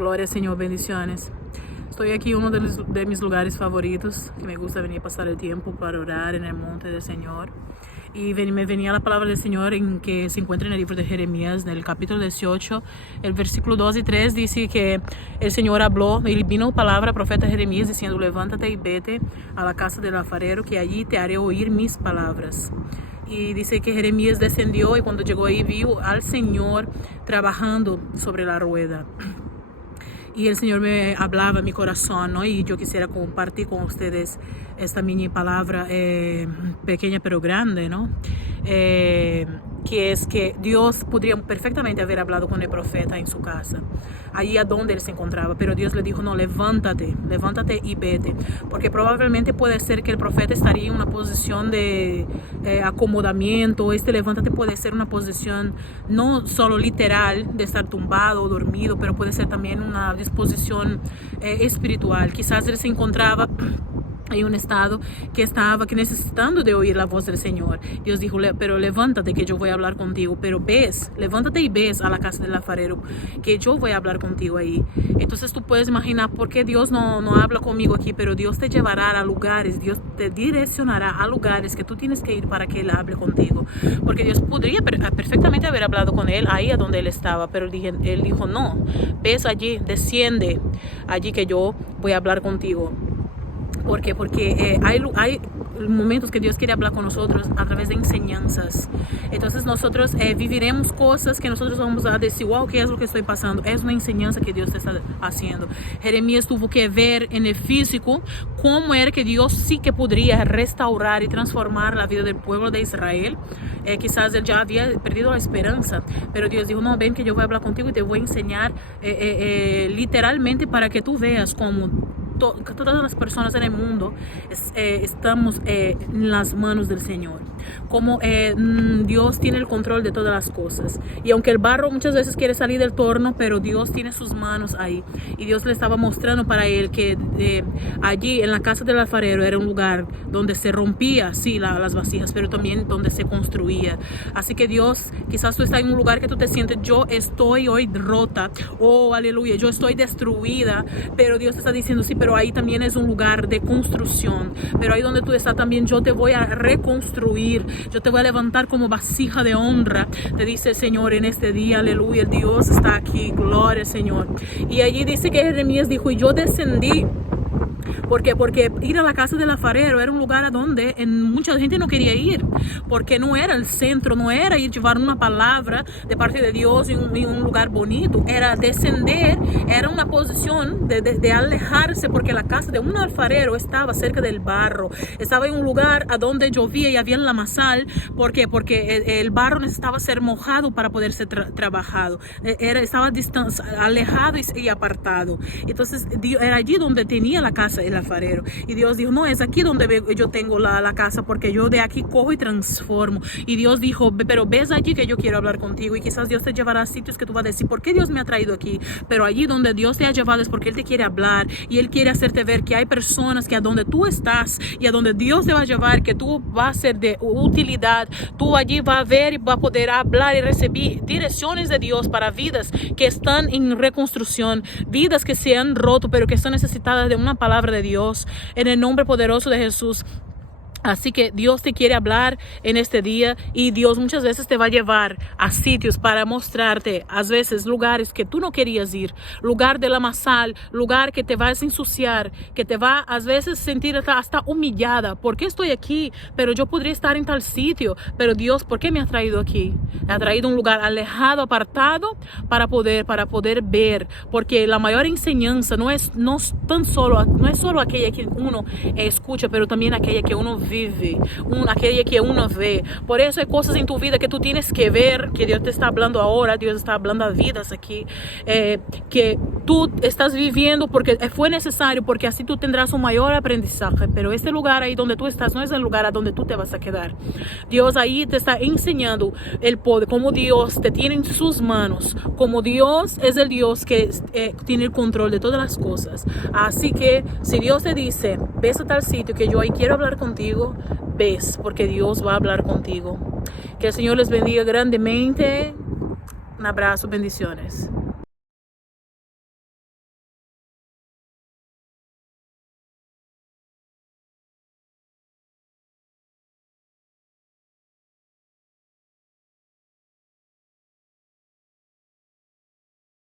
Gloria al Señor, bendiciones. Estoy aquí en uno de mis lugares favoritos, que me gusta venir a pasar el tiempo para orar en el monte del Señor. Y me venía la palabra del Señor en que se encuentra en el libro de Jeremías, en el capítulo 18, el versículo 2 y 3, dice que el Señor habló, y vino palabra al profeta Jeremías diciendo: levántate y vete a la casa del alfarero, que allí te haré oír mis palabras. Y dice que Jeremías descendió y cuando llegó ahí vio al Señor trabajando sobre la rueda. Y el Señor me hablaba a mi corazón, ¿no? Y yo quisiera compartir con ustedes esta mini palabra pequeña pero grande, ¿no? Que es que Dios podría perfectamente haber hablado con el profeta en su casa, allí a donde él se encontraba, pero Dios le dijo: no, levántate y vete, porque probablemente puede ser que el profeta estaría en una posición de acomodamiento. Levántate puede ser una posición no solo literal de estar tumbado o dormido, pero puede ser también una disposición espiritual. Quizás él se encontraba en un estado que estaba necesitando de oír la voz del Señor. Dios dijo: pero levántate que yo voy a hablar contigo, pero levántate y ves a la casa del alfarero, que yo voy a hablar contigo ahí. Entonces tú puedes imaginar por qué Dios no habla conmigo aquí, pero Dios te llevará a lugares, Dios te direccionará a lugares que tú tienes que ir para que Él hable contigo, porque Dios podría perfectamente haber hablado con él ahí a donde él estaba, pero él dijo: no, ves allí, desciende allí que yo voy a hablar contigo. ¿Por qué? Porque hay momentos que Dios quiere hablar con nosotros a través de enseñanzas. Entonces nosotros viviremos cosas que nosotros vamos a decir: wow, ¿qué es lo que estoy pasando? Es una enseñanza que Dios te está haciendo. Jeremías tuvo que ver en el físico cómo era que Dios sí que podría restaurar y transformar la vida del pueblo de Israel. Quizás él ya había perdido la esperanza, pero Dios dijo: no, ven que yo voy a hablar contigo y te voy a enseñar literalmente para que tú veas cómo todas las personas en el mundo estamos en las manos del Señor, como Dios tiene el control de todas las cosas. Y aunque el barro muchas veces quiere salir del torno, pero Dios tiene sus manos ahí, y Dios le estaba mostrando para él que allí en la casa del alfarero era un lugar donde se rompía, sí, las vasijas, pero también donde se construía. Así que Dios, quizás tú estás en un lugar que tú te sientes: yo estoy hoy rota, oh aleluya, yo estoy destruida, pero Dios te está diciendo: sí, pero ahí también es un lugar de construcción, pero ahí donde tú estás también yo te voy a reconstruir, yo te voy a levantar como vasija de honra, te dice el Señor en este día, aleluya. El Dios está aquí, gloria al Señor. Y allí dice que Jeremías dijo: y yo descendí. ¿Por qué? Porque ir a la casa del alfarero era un lugar a donde mucha gente no quería ir, porque no era el centro, no era ir llevar una palabra de parte de Dios en un lugar bonito, era descender, era una posición de alejarse, porque la casa de un alfarero estaba cerca del barro, estaba en un lugar a donde llovía y había la masal. ¿Por qué? Porque el barro necesitaba ser mojado para poder ser trabajado, estaba alejado y apartado. Entonces era allí donde tenía la casa el alfarero, y Dios dijo: no, es aquí donde yo tengo la casa, porque yo de aquí cojo y transformo. Y Dios dijo: pero ves allí que yo quiero hablar contigo. Y quizás Dios te llevará a sitios que tú vas a decir: ¿por qué Dios me ha traído aquí? Pero allí donde Dios te ha llevado es porque Él te quiere hablar, y Él quiere hacerte ver que hay personas que a donde tú estás y a donde Dios te va a llevar, que tú vas a ser de utilidad. Tú allí vas a ver y vas a poder hablar y recibir direcciones de Dios para vidas que están en reconstrucción, vidas que se han roto pero que están necesitadas de una palabra de Dios, en el nombre poderoso de Jesús. Así que Dios te quiere hablar en este día, y Dios muchas veces te va a llevar a sitios para mostrarte, a veces lugares que tú no querías ir, lugar de la masal, lugar que te vas a ensuciar, que te va a veces sentir hasta humillada. ¿Por qué estoy aquí? Pero yo podría estar en tal sitio. Pero Dios, ¿por qué me ha traído aquí? Me ha traído a un lugar alejado, apartado, para poder ver, porque la mayor enseñanza no es solo aquella que uno escucha, pero también aquella que uno vive, aquella que uno ve. Por eso hay cosas en tu vida que tú tienes que ver, que Dios te está hablando ahora. Dios está hablando a vidas aquí, que tú estás viviendo porque fue necesario, porque así tú tendrás un mayor aprendizaje. Pero este lugar ahí donde tú estás no es el lugar a donde tú te vas a quedar. Dios ahí te está enseñando el poder, como Dios te tiene en sus manos, como Dios es el Dios que tiene el control de todas las cosas. Así que si Dios te dice: ves a tal sitio que yo ahí quiero hablar contigo, ves, porque Dios va a hablar contigo. Que el Señor les bendiga grandemente. Un abrazo, bendiciones.